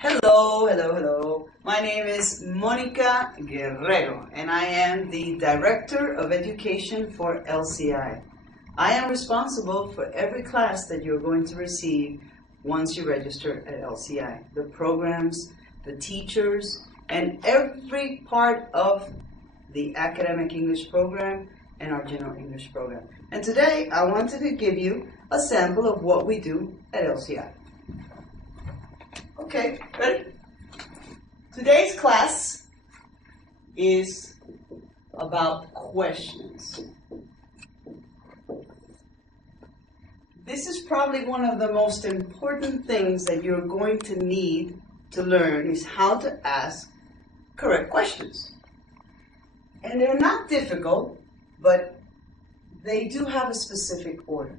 Hello. My name is Mónica Guerrero, and I am the Director of Education for LCI. I am responsible for every class that you're going to receive once you register at LCI. The programs, the teachers, and every part of the academic English program and our general English program. And today, I wanted to give you a sample of what we do at LCI. Okay, ready? Today's class is about questions. This is probably one of the most important things that you're going to need to learn is how to ask correct questions. And they're not difficult, but they do have a specific order.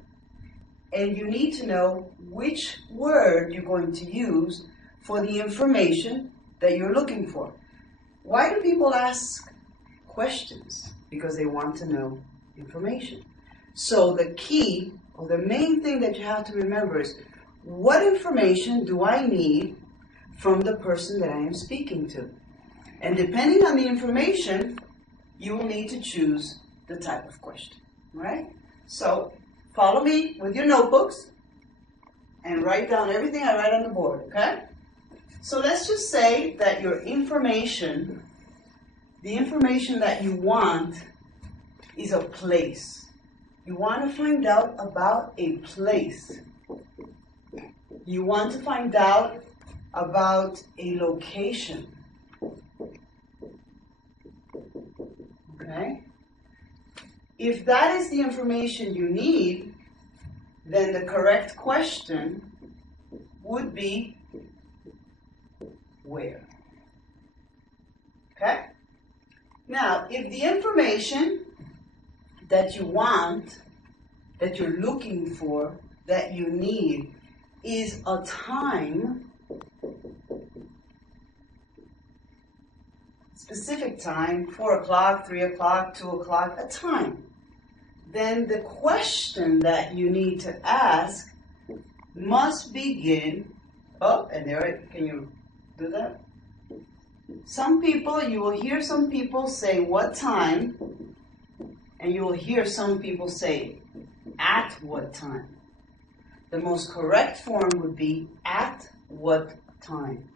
And you need to know which word you're going to use for the information that you're looking for. Why do people ask questions? Because they want to know information. So the key, or the main thing that you have to remember is, what information do I need from the person that I am speaking to? And depending on the information, you will need to choose the type of question, right? So follow me with your notebooks and write down everything I write on the board, okay? So let's just say that your information, the information that you want is a place. You want to find out about a place. You want to find out about a location. Okay? If that is the information you need, then the correct question would be where. Okay? Now, if the information that you want, that you're looking for, that you need, is a time, specific time, 4 o'clock, 3 o'clock, 2 o'clock, a time, then the question that you need to ask must begin, and there, can you do that? Some people, you will hear some people say what time, and you will hear some people say at what time. The most correct form would be at what time.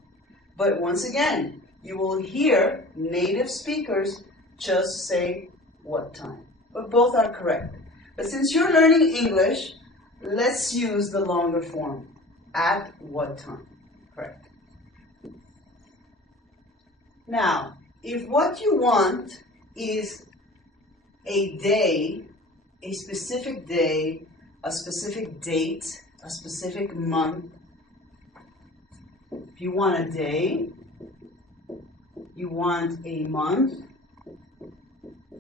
But once again, you will hear native speakers just say what time. But both are correct. But since you're learning English, let's use the longer form. At what time. Correct. Now, if what you want is a day, a specific day, a specific date, a specific month, if you want a day, you want a month,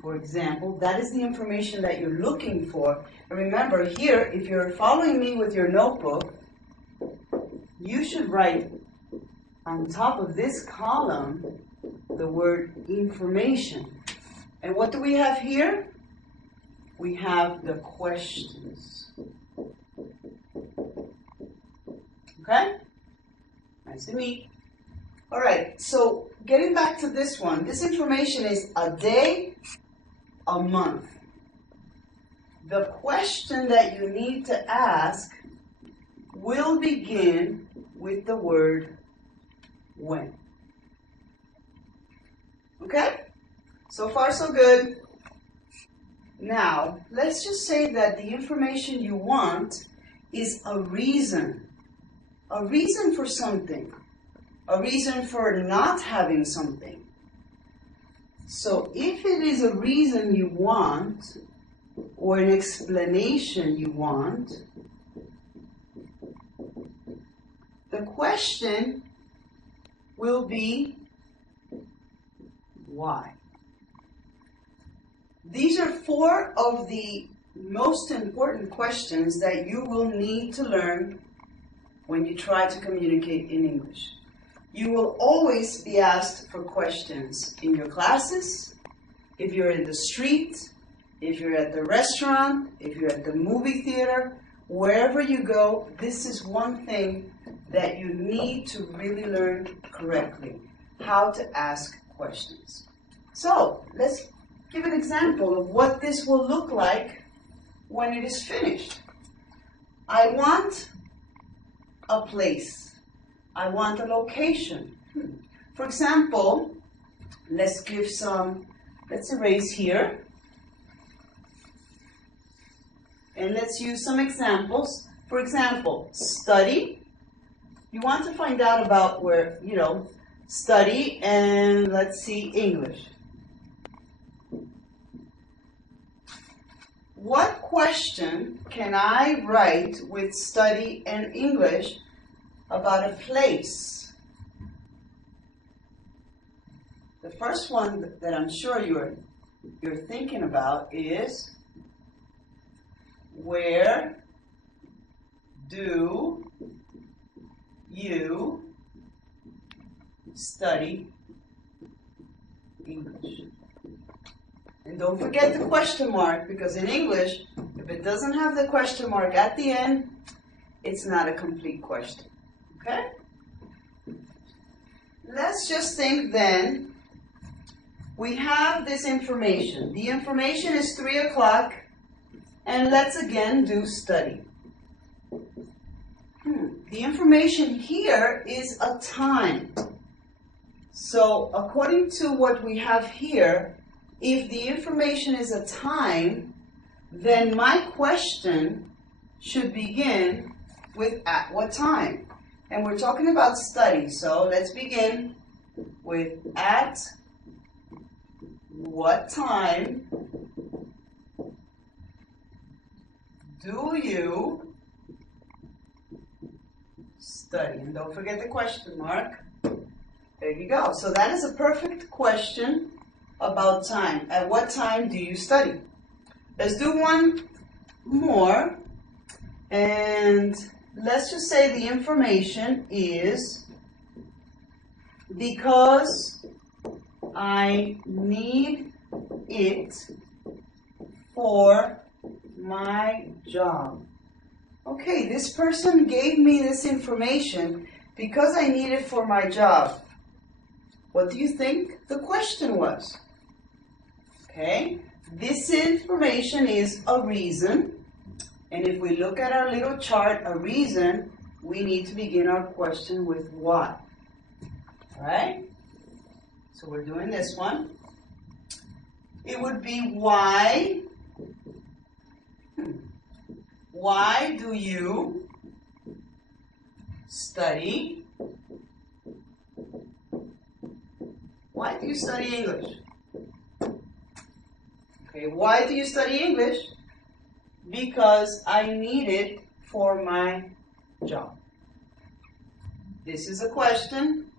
for example, that is the information that you're looking for. And remember here, if you're following me with your notebook, you should write on top of this column the word information. And what do we have here? We have the questions. Okay? Nice and neat. All right, so getting back to this one, this information is a day, a month. The question that you need to ask will begin with the word when. Okay? So far, so good. Now, let's just say that the information you want is a reason for something, a reason for not having something. So if it is a reason you want, or an explanation you want, the question will be why. These are 4 of the most important questions that you will need to learn when you try to communicate in English. You will always be asked for questions in your classes, if you're in the street, if you're at the restaurant, if you're at the movie theater, wherever you go, this is one thing that you need to really learn correctly, how to ask questions. So, let's give an example of what this will look like when it is finished. I want a place. I want a location. For example, let's erase here. And let's use some examples. For example, study. You want to find out about where, study and let's see, English. What question can I write with study and English about a place? The first one that I'm sure you're thinking about is, where do you study English? And don't forget the question mark, because in English, if it doesn't have the question mark at the end, it's not a complete question. Okay? Let's just think then, we have this information. The information is 3 o'clock, and let's again do study. The information here is a time. So according to what we have here, if the information is a time, then my question should begin with at what time. And we're talking about study, so let's begin with at what time do you study? And don't forget the question mark. There you go. So that is a perfect question about time. At what time do you study? Let's do one more. And let's just say the information is, because I need it for my job. Okay, this person gave me this information because I need it for my job. What do you think the question was? Okay, this information is a reason. And if we look at our little chart, a reason, we need to begin our question with what? All right? So we're doing this one. It would be why. Why do you study? Why do you study English? Okay, why do you study English? Because I need it for my job. This is a question.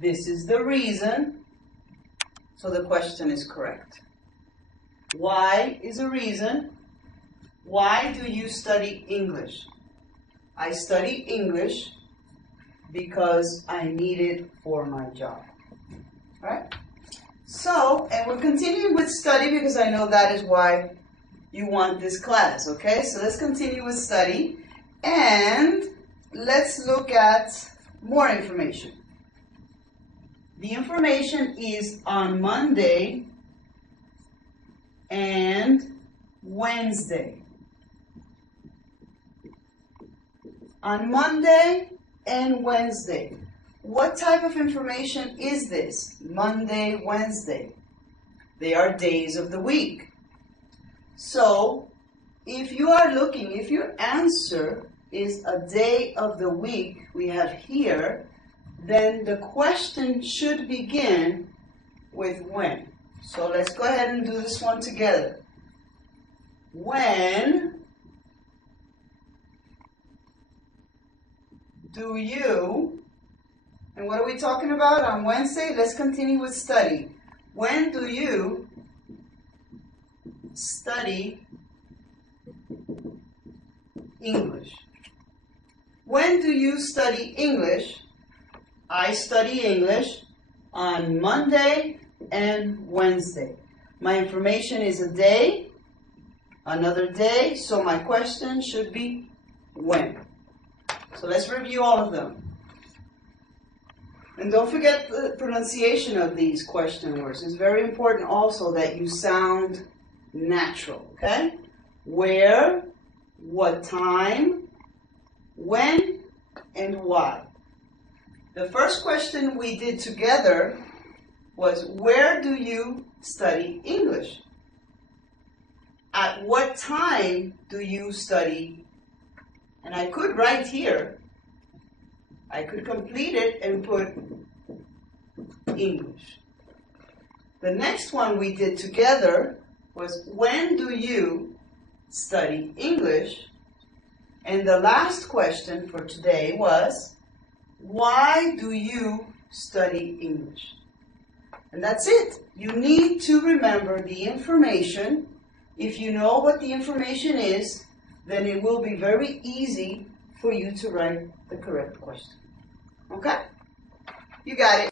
This is the reason. So the question is correct. Why is a reason. Why do you study English? I study English because I need it for my job. All right? So, and we're continuing with study because I know that is why you want this class, okay? So let's continue with study and let's look at more information. The information is on Monday and Wednesday. On Monday and Wednesday. What type of information is this? Monday, Wednesday. They are days of the week. So, if you are looking, if your answer is a day of the week we have here, then the question should begin with when. So let's go ahead and do this one together. When do you, and what are we talking about on Wednesday? Let's continue with study. When do you study English? When do you study English? I study English on Monday and Wednesday. My information is a day, another day, so my question should be when. So let's review all of them. And don't forget the pronunciation of these question words. It's very important also that you sound natural, okay? Where, what time, when, and why. The first question we did together was, where do you study English? At what time do you study? And I could write here, I could complete it and put English. The next one we did together was, when do you study English? And the last question for today was, why do you study English? And that's it. You need to remember the information. If you know what the information is, then it will be very easy for you to write the correct question. Okay? You got it.